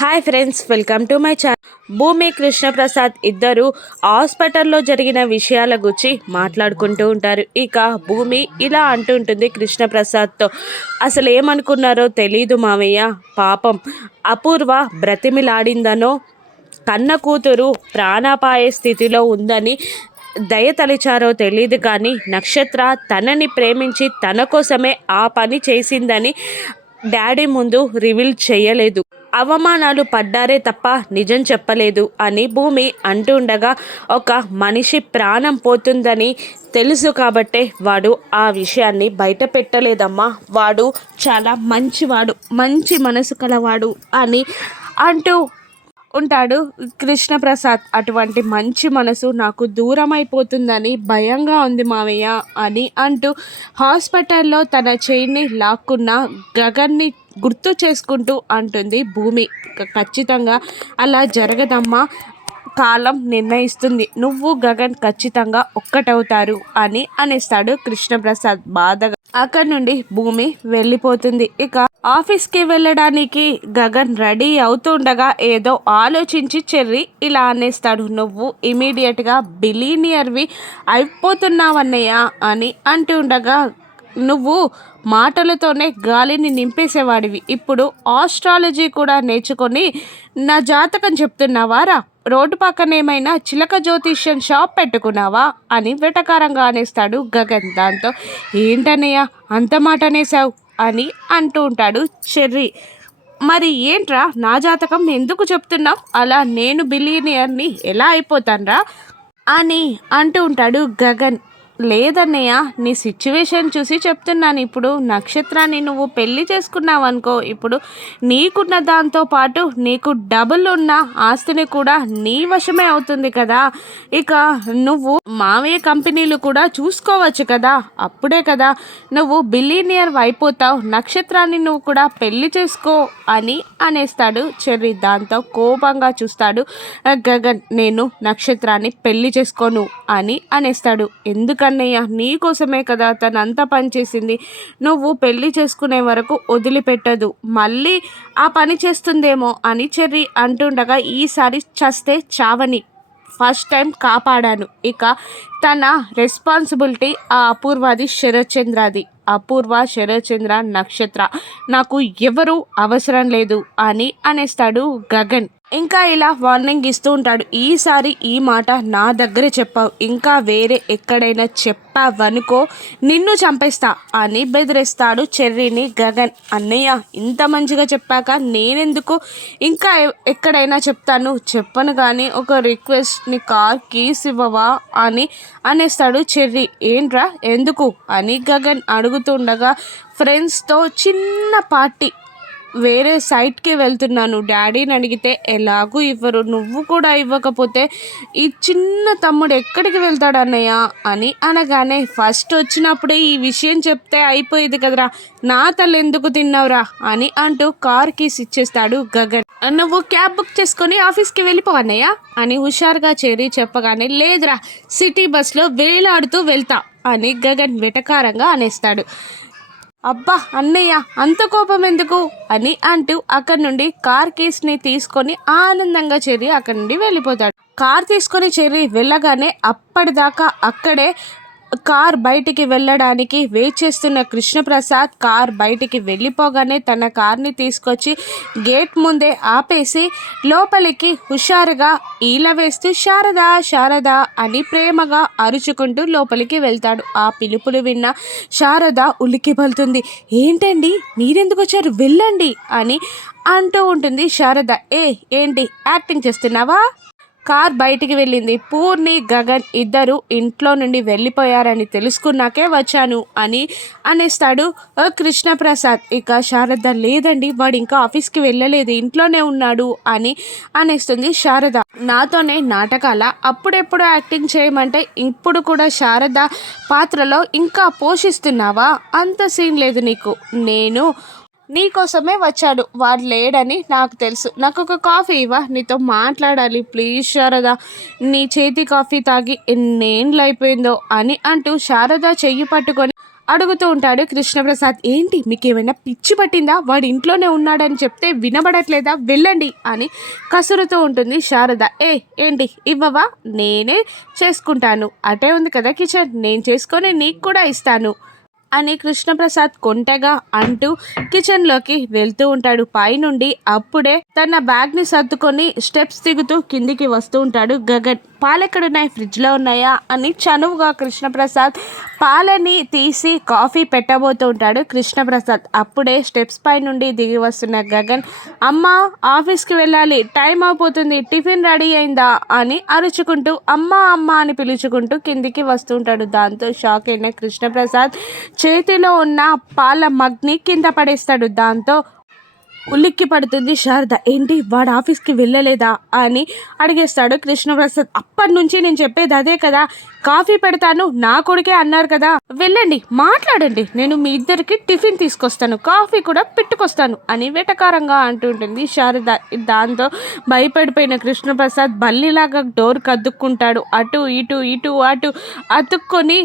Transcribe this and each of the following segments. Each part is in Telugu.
Hi friends, welcome to my channel. భూమి కృష్ణప్రసాద్ ఇద్దరు హాస్పిటల్లో జరిగిన విషయాల గురించి మాట్లాడుకుంటూ ఉంటారు. ఇక భూమి ఇలా అంటుంటుంది కృష్ణప్రసాద్తో, అసలు ఏమనుకున్నారో తెలీదు మావయ్య, పాపం అపూర్వ బ్రతిమిలాడిందనో కన్న కూతురు ప్రాణాపాయ స్థితిలో ఉందని దయతలిచారో తెలియదు, కానీ నక్షత్ర తనని ప్రేమించి తన కోసమే ఆ పని చేసిందని డాడీ ముందు రివీల్ చేయలేదు. అవమానాలు పడ్డారే తప్ప నిజం చెప్పలేదు అని భూమి అంటుండగా, ఒక మనిషి ప్రాణం పోతుందని తెలుసు కాబట్టే వాడు ఆ విషయాన్ని బయట పెట్టలేదమ్మా. వాడు చాలా మంచివాడు, మంచి మనసు కలవాడు అని అంటూ ఉంటాడు కృష్ణప్రసాద్. అటువంటి మంచి మనసు నాకు దూరం అయిపోతుందని భయంగా ఉంది మావయ్య అని అంటూ హాస్పిటల్లో తన చైన్ని లాక్కున్న గగన్ని గుర్తు చేసుకుంటూ అంటుంది భూమి. ఖచ్చితంగా అలా జరగదమ్మా, కాలం నిర్ణయిస్తుంది, నువ్వు గగన్ ఖచ్చితంగా ఒక్కటవుతారు అని అనేస్తాడు కృష్ణప్రసాద్ బాధగా. అక్కడి నుండి భూమి వెళ్ళిపోతుంది. ఇక ఆఫీస్కి వెళ్ళడానికి గగన్ రెడీ అవుతుండగా ఏదో ఆలోచించి చెర్రీ ఇలా అనేస్తాడు, నువ్వు ఇమీడియట్గా బిలీనియర్వి అయిపోతున్నావన్నయ్య అని అంటుండగా, నువ్వు మాటలతోనే గాలిని నింపేసేవాడివి, ఇప్పుడు ఆస్ట్రాలజీ కూడా నేర్చుకొని నా జాతకం చెప్తున్నావారా? రోడ్డు పక్కన ఏమైనా చిలక జ్యోతిష్యం షాప్ పెట్టుకున్నావా అని వెటకారంగా అనేస్తాడు గగన్. దాంతో ఏంటన్నయ్య అంత మాట అనేసావు అని అంటూ ఉంటాడు చెర్రీ. మరి ఏంట్రా, నా జాతకం ఎందుకు చెప్తున్నావు? అలా నేను బిలియనియర్ని ఎలా అయిపోతాన్రా అని అంటూ ఉంటాడు గగన్. లేదన్నయ్య, నీ సిచ్యువేషన్ చూసి చెప్తున్నాను. ఇప్పుడు నక్షత్రాన్ని నువ్వు పెళ్లి చేసుకున్నావు అనుకో, ఇప్పుడు నీకున్న దాంతో పాటు నీకు డబుల్ ఉన్న ఆస్తిని కూడా నీ వశమే అవుతుంది కదా. ఇక నువ్వు మావయ్య కంపెనీలు కూడా చూసుకోవచ్చు కదా, అప్పుడే కదా నువ్వు బిలియనియర్ అయిపోతావు. నక్షత్రాన్ని నువ్వు కూడా పెళ్లి చేసుకో అని అనేస్తాడు చెర్రీ. దాంతో కోపంగా చూస్తాడు గగన్. నేను నక్షత్రాన్ని పెళ్లి చేసుకోను అని అనేస్తాడు. ఎందుకన్నయ్య, నీకోసమే కదా తనంతా పనిచేసింది, నువ్వు పెళ్లి చేసుకునే వరకు వదిలిపెట్టదు, మళ్ళీ ఆ పని చేస్తుందేమో అని చెర్రీ అంటుండగా, ఈసారి చస్తే చావని, ఫస్ట్ టైం కాపాడాను, ఇక తన రెస్పాన్సిబిలిటీ ఆ అపూర్వాది శరత్చంద్రది. అపూర్వ, శరత్చంద్ర, నక్షత్ర నాకు ఎవరు అవసరం లేదు అని అనేస్తాడు గగన్. ఇంకా ఇలా వార్నింగ్ ఇస్తూ ఉంటాడు, ఈసారి ఈ మాట నా దగ్గరే చెప్పావు, ఇంకా వేరే ఎక్కడైనా చెప్పావనుకో నిన్ను చంపేస్తా అని బెదిరిస్తాడు చెర్రీని గగన్. అన్నయ్య, ఇంత మంచిగా చెప్పాక నేనెందుకు ఇంకా ఎక్కడైనా చెప్తాను, చెప్పను, కానీ ఒక రిక్వెస్ట్, నీ కార్ కీస్ ఇవ్వవా అని అనేస్తాడు చెర్రీ. ఏంట్రా, ఎందుకు అని గగన్ అడుగుతుండగా, ఫ్రెండ్స్తో చిన్న పార్టీ, వేరే సైట్కి వెళ్తున్నాను, డాడీని అడిగితే ఎలాగూ ఇవ్వరు, నువ్వు కూడా ఇవ్వకపోతే ఈ చిన్న తమ్ముడు ఎక్కడికి వెళ్తాడు అన్నయ్య అని అనగానే, ఫస్ట్ వచ్చినప్పుడే ఈ విషయం చెప్తే అయిపోయేది కదరా, నా తల్లి ఎందుకు తిన్నావురా అని అంటూ కార్ కీస్ ఇచ్చేస్తాడు గగన్. నువ్వు క్యాబ్ బుక్ చేసుకొని ఆఫీస్కి వెళ్ళిపోవన్నయ్య అని హుషారుగా చేరి చెప్పగానే, లేదురా సిటీ బస్లో వేలాడుతూ వెళ్తా అని గగన్ వెటకారంగా అనేస్తాడు. అబ్బా అన్నయ్య, అంత కోపం ఎందుకు అని అంటూ అక్కడి నుండి కార్ కీస్ని తీసుకొని ఆనందంగా చెర్రీ అక్కడి నుండి వెళ్ళిపోతాడు. కార్ తీసుకొని చెర్రీ వెళ్ళగానే అప్పటిదాకా అక్కడే కార్ బయటికి వెళ్ళడానికి వెయిట్ చేస్తున్న కృష్ణప్రసాద్ కార్ బయటికి వెళ్ళిపోగానే తన కార్ని తీసుకొచ్చి గేట్ ముందే ఆపేసి లోపలికి హుషారుగా ఈల వేస్తూ శారదా శారదా అని ప్రేమగా అరుచుకుంటూ లోపలికి వెళ్తాడు. ఆ పిలుపులు విన్న శారద ఉలిక్కి పలుతుంది. ఏంటండి, మీరెందుకు వచ్చారు, వెళ్ళండి అని అంటూ ఉంటుంది శారద. ఏంటి యాక్టింగ్ చేస్తున్నావా? కార్ బయటికి వెళ్ళింది. పూర్ణి, గగన్ ఇద్దరు ఇంట్లో నుండి వెళ్ళిపోయారని తెలుసుకున్నాకే వచ్చాను అని అనేస్తాడు కృష్ణప్రసాద్. ఇక శారద, లేదండి, వాడు ఇంకా ఆఫీస్కి వెళ్ళలేదు, ఇంట్లోనే ఉన్నాడు అని అనేస్తుంది శారద. నాతోనే నాటకాల, అప్పుడెప్పుడు యాక్టింగ్ చేయమంటే ఇప్పుడు కూడా శారద పాత్రలో ఇంకా పోషిస్తున్నావా? అంత సీన్ లేదు నీకు, నేను నీకోసమే వచ్చాడు, వాడు లేడని నాకు తెలుసు, నాకు ఒక కాఫీ ఇవ్వా, నీతో మాట్లాడాలి ప్లీజ్ శారద, నీ చేతి కాఫీ తాగి ఎన్నేళ్ళు అయిపోయిందో అని అంటూ శారద చెయ్యి పట్టుకొని అడుగుతూ ఉంటాడు కృష్ణప్రసాద్. ఏంటి మీకేమైనా పిచ్చి పట్టిందా? వాడు ఇంట్లోనే ఉన్నాడని చెప్తే వినబడట్లేదా? వెళ్ళండి అని కసురుతూ ఉంటుంది శారద. ఏంటి ఇవ్వవా? నేనే చేసుకుంటాను, అటే ఉంది కదా కిచెన్, నేను చేసుకొని నీకు కూడా ఇస్తాను అని కృష్ణప్రసాద్ కొంటెగా అంటూ కిచెన్లోకి వెళ్తూ ఉంటాడు పైనుండి. అప్పుడే తన బ్యాగ్ని సర్దుకొని స్టెప్స్ దిగుతూ కిందికి వస్తూ ఉంటాడు గగన్. పాలెక్కడున్నాయి? ఫ్రిడ్జ్లో ఉన్నాయా అని చనువుగా కృష్ణప్రసాద్ పాలని తీసి కాఫీ పెట్టబోతూ ఉంటాడు కృష్ణప్రసాద్. అప్పుడే స్టెప్స్ పై నుండి దిగి వస్తున్న గగన్, అమ్మ ఆఫీస్కి వెళ్ళాలి, టైం అయిపోతుంది, టిఫిన్ రెడీ అయిందా అని అరుచుకుంటూ అమ్మ అమ్మ అని పిలుచుకుంటూ కిందికి వస్తూ ఉంటాడు. దాంతో షాక్ అయిన కృష్ణప్రసాద్ చేతిలో ఉన్న పాల మగ్ని కింద పడేస్తాడు. దాంతో ఉలిక్కి పడుతుంది శారద. ఏంటి వాడు ఆఫీస్కి వెళ్ళలేదా అని అడిగేస్తాడు కృష్ణప్రసాద్. అప్పటి నుంచి నేను చెప్పేది అదే కదా, కాఫీ పెడతాను, నా కొడుకే అన్నారు కదా, వెళ్ళండి మాట్లాడండి, నేను మీ ఇద్దరికి టిఫిన్ తీసుకొస్తాను, కాఫీ కూడా పెట్టుకొస్తాను అని వెటకారంగా అంటుంటుంది శారద. దాంతో భయపడిపోయిన కృష్ణప్రసాద్ బల్లిలాగా డోర్ కద్దుక్కుంటాడు. అటు ఇటు అటు అతుక్కొని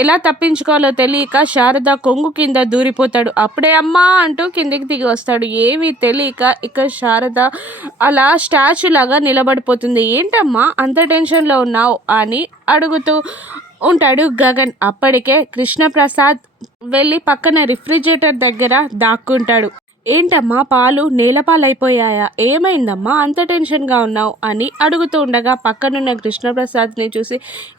ఎలా తప్పించుకోవాలో తెలియక శారద కొంగు కింద దూరిపోతాడు. అప్పుడే అమ్మా అంటూ కిందికి దిగి వస్తాడు. ఏమీ తెలియక ఇక శారద అలా స్టాచ్యూ లాగా నిలబడిపోతుంది. ఏంటమ్మా అంత టెన్షన్లో ఉన్నావు అని అడుగుతూ ఉంటాడు గగన్. అప్పటికే కృష్ణప్రసాద్ వెళ్ళి పక్కన రిఫ్రిజిరేటర్ దగ్గర దాక్కుంటాడు. ఏంటమ్మా పాలు నేలపాలైపోయాయా? ఏమైందమ్మా అంత టెన్షన్గా ఉన్నావు అని అడుగుతూ ఉండగా పక్కనున్న కృష్ణప్రసాద్ని చూసి,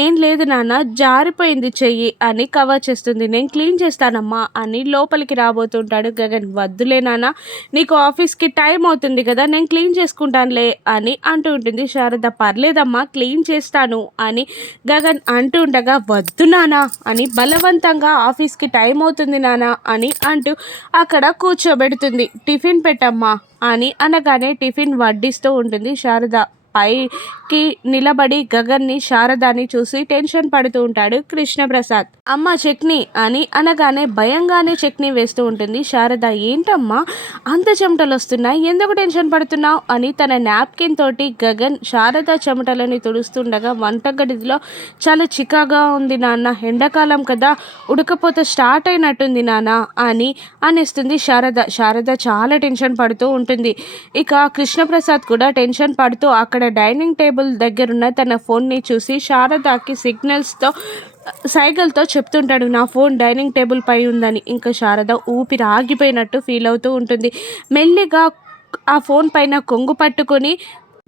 ఏం లేదు నాన్న, జారిపోయింది చెయ్యి అని కవర్ చేస్తుంది, నేను క్లీన్ చేస్తానమ్మా అని లోపలికి రాబోతుంటాడు గగన్. వద్దులే నాన్న, నీకు ఆఫీస్కి టైం అవుతుంది కదా, నేను క్లీన్ చేసుకుంటానులే అని అంటూ ఉంటుంది శారద. పర్లేదమ్మా క్లీన్ చేస్తాను అని గగన్ అంటూ ఉండగా, వద్దు నాన్న అని బలవంతంగా ఆఫీస్కి టైం అవుతుంది నాన్న అని అంటూ అక్కడ కూర్చోబెడుతుంది. టిఫిన్ పెట్టమ్మా అని అనగానే టిఫిన్ వడ్డిస్తూ ఉంటుంది శారద. పైకి నిలబడి గగన్ని శారదాని చూసి టెన్షన్ పడుతూ ఉంటాడు కృష్ణప్రసాద్. అమ్మ చట్నీ అని అనగానే భయంగానే చట్నీ వేస్తూ ఉంటుంది శారద. ఏంటమ్మా అంత చెమటలు వస్తున్నాయి, ఎందుకు టెన్షన్ పడుతున్నావు అని తన నాప్కిన్ తోటి గగన్ శారద చెమటలని తుడుస్తుండగా, వంటగదిలో చాలా చికాగా ఉంది నాన్న, ఎండాకాలం కదా, ఉడకపోతే స్టార్ట్ అయినట్టుంది నాన్న అని అనేస్తుంది శారద. శారద చాలా టెన్షన్ పడుతూ ఉంటుంది. ఇక కృష్ణప్రసాద్ కూడా టెన్షన్ పడుతూ అక్కడ డైనింగ్ టేబుల్ దగ్గరున్న తన ఫోన్ని చూసి శారదకి సైకిల్తో చెప్తుంటాడు, నా ఫోన్ డైనింగ్ టేబుల్ పై ఉందని. ఇంకా శారద ఊపిరి ఆగిపోయినట్టు ఫీల్ అవుతూ ఉంటుంది. మెల్లిగా ఆ ఫోన్ పైన కొంగు పట్టుకొని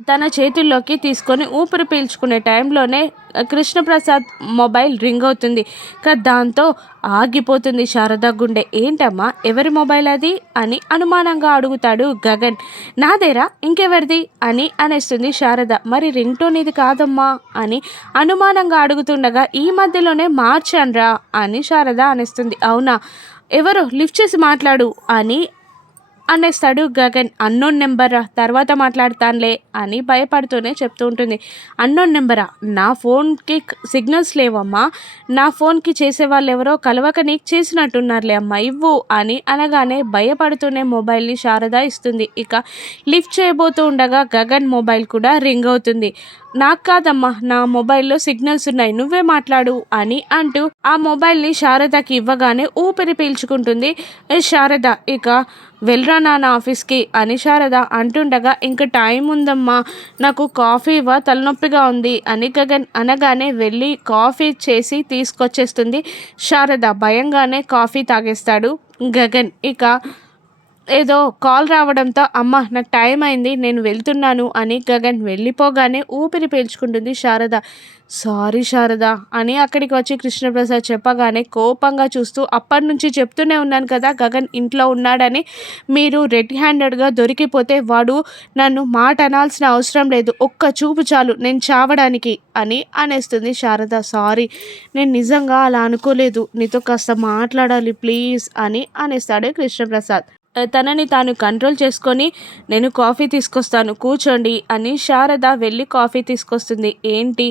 తన చేతుల్లోకి తీసుకొని ఊపిరి పీల్చుకునే టైంలోనే కృష్ణప్రసాద్ మొబైల్ రింగ్ అవుతుంది. దాంతో ఆగిపోతుంది శారద గుండె. ఏంటమ్మా ఎవరి మొబైల్ అది అని అనుమానంగా అడుగుతాడు గగన్. నాదేరా, ఇంకెవరిది అని అనేస్తుంది శారద. మరి రింగ్ టోన్ ఇది కాదమ్మా అని అనుమానంగా అడుగుతుండగా, ఈ మధ్యలోనే మార్చాన్రా అని శారద అనేస్తుంది. అవునా, ఎవరో లిఫ్ట్ చేసి మాట్లాడు అని అనేస్తాడు గగన్. అన్నోన్ నెంబరా, తర్వాత మాట్లాడతానులే అని భయపడుతూనే చెప్తూ ఉంటుంది. అన్నోన్ నెంబరా, నా ఫోన్కి సిగ్నల్స్ లేవమ్మా, నా ఫోన్కి చేసేవాళ్ళు ఎవరో కలవక నీకు చేసినట్టున్నారులే అమ్మా, ఇవ్వు అని అనగానే భయపడుతూనే మొబైల్ని శారద ఇస్తుంది. ఇక లిఫ్ట్ చేయబోతూ ఉండగా గగన్ మొబైల్ కూడా రింగ్ అవుతుంది. నాకు కాదమ్మా, నా మొబైల్లో సిగ్నల్స్ ఉన్నాయి, నువ్వే మాట్లాడు అని అంటూ ఆ మొబైల్ని శారదకి ఇవ్వగానే ఊపిరి పీల్చుకుంటుంది శారద. ఇక వెళ్ళరా నాన్న ఆఫీస్కి అని శారద అంటుండగా, ఇంక టైం ఉందమ్మా, నాకు కాఫీ ఇవ్వ, తలనొప్పిగా ఉంది అని గగన్ అనగానే వెళ్ళి కాఫీ చేసి తీసుకొచ్చేస్తుంది శారద. భయంగానే కాఫీ తాగేస్తాడు గగన్. ఇక ఏదో కాల్ రావడంతో, అమ్మ నాకు టైం అయింది, నేను వెళ్తున్నాను అని గగన్ వెళ్ళిపోగానే ఊపిరి పీల్చుకుంటుంది శారద. సారీ శారద అని అక్కడికి వచ్చి కృష్ణప్రసాద్ చెప్పగానే కోపంగా చూస్తూ, అప్పటి నుంచి చెప్తూనే ఉన్నాను కదా గగన్ ఇంట్లో ఉన్నాడని, మీరు రెడ్ హ్యాండెడ్గా దొరికిపోతే వాడు నన్ను మాట అనాల్సిన అవసరం లేదు, ఒక్క చూపు చాలు నేను చావడానికి అని అనేస్తుంది శారద. సారీ, నేను నిజంగా అలా అనుకోలేదు, నీతో కాస్త మాట్లాడాలి ప్లీజ్ అని అనేస్తాడు కృష్ణప్రసాద్. తనని తాను కంట్రోల్ చేసుకొని, నేను కాఫీ తీసుకొస్తాను కూర్చోండి అని శారద వెళ్ళి కాఫీ తీసుకొస్తుంది. ఏంటి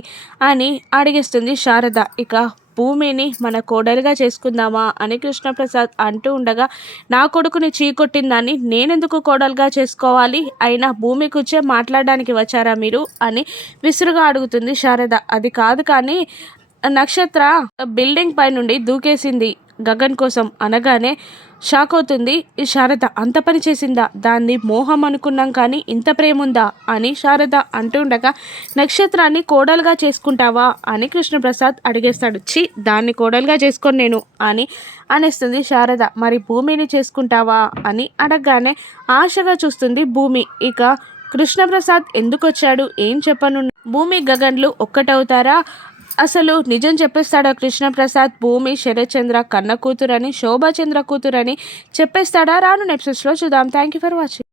అని అడిగేస్తుంది శారద. ఇక భూమిని మన కోడలుగా చేసుకుందామా అని కృష్ణప్రసాద్ అంటూ ఉండగా, నా కొడుకుని చీకొట్టిందాన్ని నేనెందుకు కోడలుగా చేసుకోవాలి, అయినా భూమి కూర్చే మాట్లాడడానికి వచ్చారా మీరు అని విసురుగా అడుగుతుంది శారద. అది కాదు కానీ నక్షత్ర బిల్డింగ్ పై నుండి దూకేసింది, గగన్ కోసం అనగానే షాక్ అవుతుంది ఈ శారద. అంత పని చేసిందా? దాన్ని మోహం అనుకున్నాం కానీ ఇంత ప్రేమ ఉందా అని శారద అంటుండగా, నక్షత్రాన్ని కోడలుగా చేసుకుంటావా అని కృష్ణప్రసాద్ అడిగేస్తాడు. దాన్ని కోడలుగా చేసుకొని నేను అని అనేస్తుంది శారద. మరి భూమిని చేసుకుంటావా అని అడగగానే ఆశగా చూస్తుంది భూమి. ఇక కృష్ణప్రసాద్ ఎందుకు వచ్చాడు, ఏం చెప్పను, భూమి గగన్లు ఒక్కటవుతారా, అసలు నిజం చెప్పేస్తాడా కృష్ణప్రసాద్? భూమి శరత్చంద్ర కన్న కూతురని, శోభాచంద్ర కూతురని చెప్పేస్తాడా? రాను ఎపిసోడ్స్లో చూద్దాం. Thank you for watching.